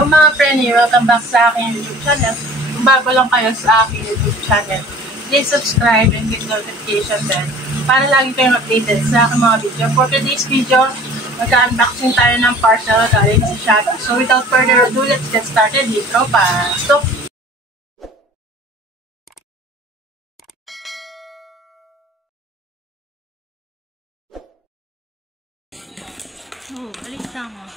Hello mga friend, welcome back sa aking YouTube channel. Kung bago lang kayo sa aking YouTube channel, please subscribe and hit notification bell para lagi kayong updated sa aking mga video. For today's video, mag-unboxing tayo ng parcel galing sa Shopee. So without further ado, let's get started. Intro pa. Stop! Alis mo.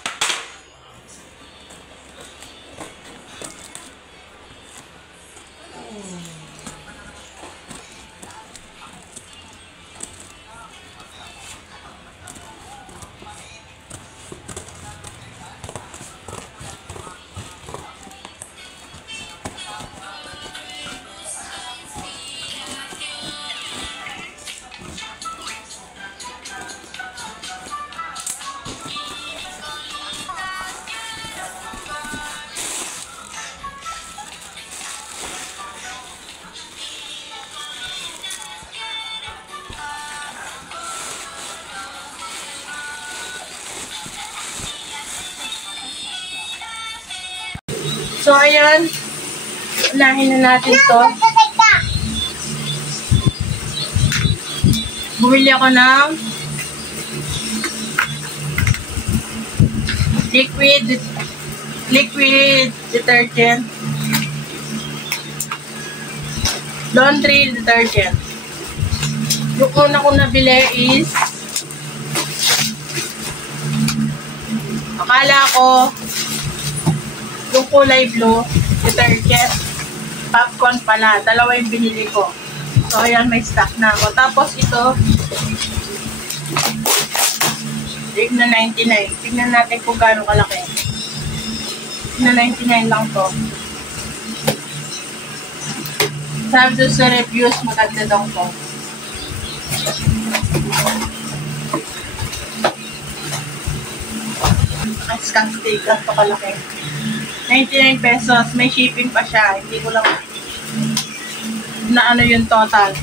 So, ayan. Unahin na natin to. Bumili ako ng liquid detergent. Laundry detergent. Yung una kong nabili is akala ko yung kulay blue, detergent, popcorn pala. Dalawa yung binili ko. So, ayan, may stock na ako. Tapos, ito, tignan 99. Tignan natin kung gaano kalaki. Tignan 99 lang to. Sabi doon sa reviews, maganda daw to. Skunk steak, ganito kalaki. 99 pesos. May shipping pa siya. Hindi ko lang na ano yung total.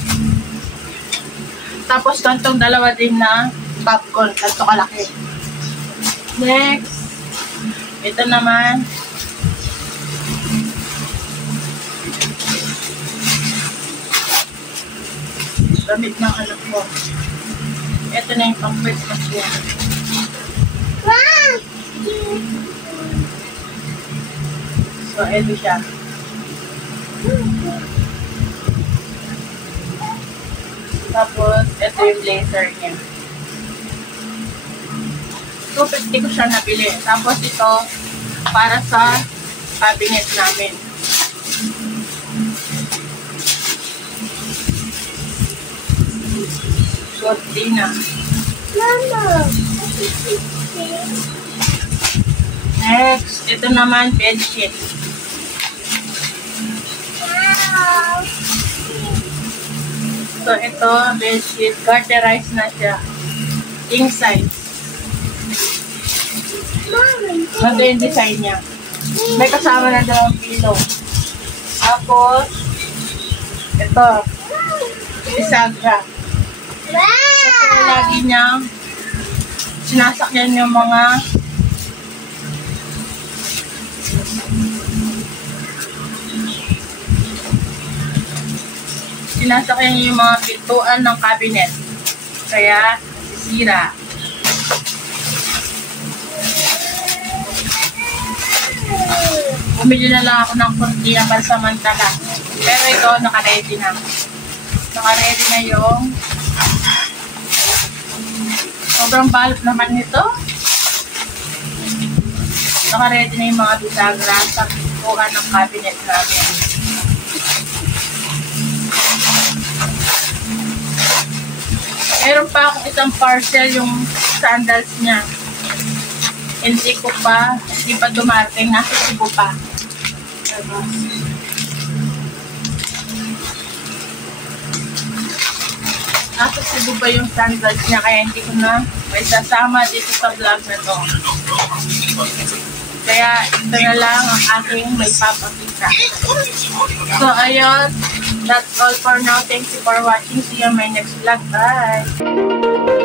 Tapos, kantong dalawa din na popcorn. Ganito kalaki. Next. Ito naman. Gamit ng anak ko. Ito na yung pang-Christmas yan. Wow! So, ito siya. Tapos, ito yung blazer niya. 250 ko siya nabili. Tapos, ito, para sa cabinet namin. Cortina. Mama! Next, ito naman, bedsheet. So, ito, bedsheet. Garterize na siya. King size. Ito yung design niya. May kasama na dalawang pillow. Tapos, ito. Bisagra. Kasi lagi niya sinasakyan yung mga pintuan ng cabinet. Kaya, nasisira. Bumili na lang ako ng kurtina pansamantala. Pero ito, naka-ready na. Naka-ready na yung sobrang balot naman nito. Naka-ready na yung mga bisagra sa pintuan ng cabinet namin. Meron pa akong isang parcel, yung sandals niya. Hindi pa dumarating. Nasa Cebu pa. Nasa Cebu pa yung sandals niya, kaya hindi ko na may sasama dito sa vlog na to. Kaya ito na lang ang aking may papakita. So ayun, that's all for now. Thank you for watching. See you in my next vlog. Bye!